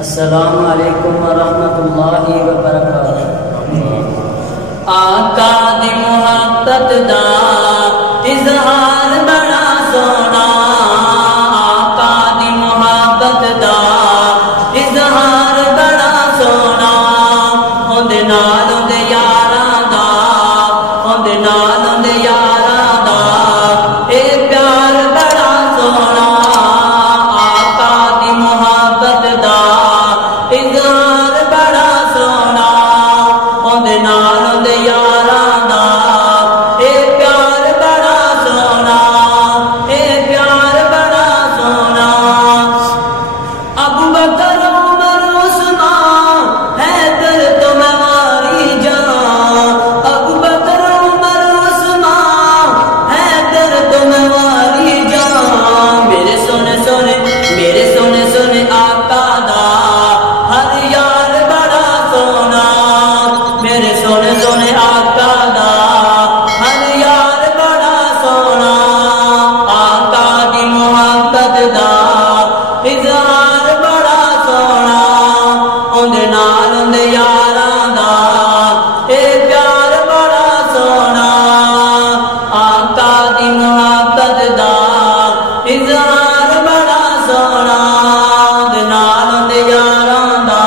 السلام علیکم ورحمۃ اللہ وبرکاتہ۔ آقا دی محبت دا اظہار بڑا سونا، آقا دی محبت دا اظہار بڑا سونا، اندے نال اندے یاراں دا، اندے نال اندے یاراں دا اے پیار بڑا سونا، آقا دی محبت دا اظہار بڑا سونا، اندے نال اندے یاراں دا اے پیار بڑا سونا، اے پیار بڑا سونا۔ ابو بکر عمر عثمان حیدر تو میں ماری جان، ابو بکر عمر عثمان حیدر تو میں ماری جان، میرے سونے سونے میرے سونے سونے آقا دا ہر یار بڑا سونا، میرے سونے سونے آقا دا ہر یار بڑا سونا، آقا دی محبت دا اظہار بڑا سونا، اندے نال اندے یاراں دا اے پیار بڑا سونا، آقا دی محبت دا اظہار بڑا سونا، اندے نال اندے یاراں دا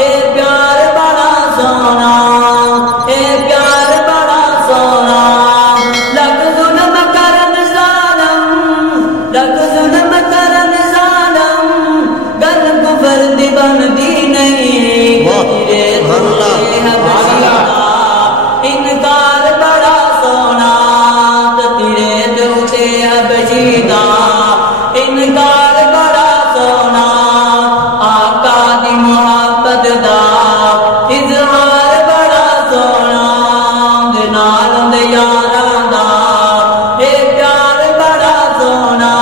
اے پیار بڑا سونا، اے پیار بڑا سونا۔ لگ ظلم کرن ظالم، لگ ظلم کرن ظالم، گل کفر دی بندی نہیں، تیرے دلے حبشی دا انکار بڑا سونا، تیرے دلے حبشی دا انکار بڑا سونا، آقا دی محبت دا اظہار بڑا سونا، اندے نال اندے یاراں دا اے پیار بڑا سونا۔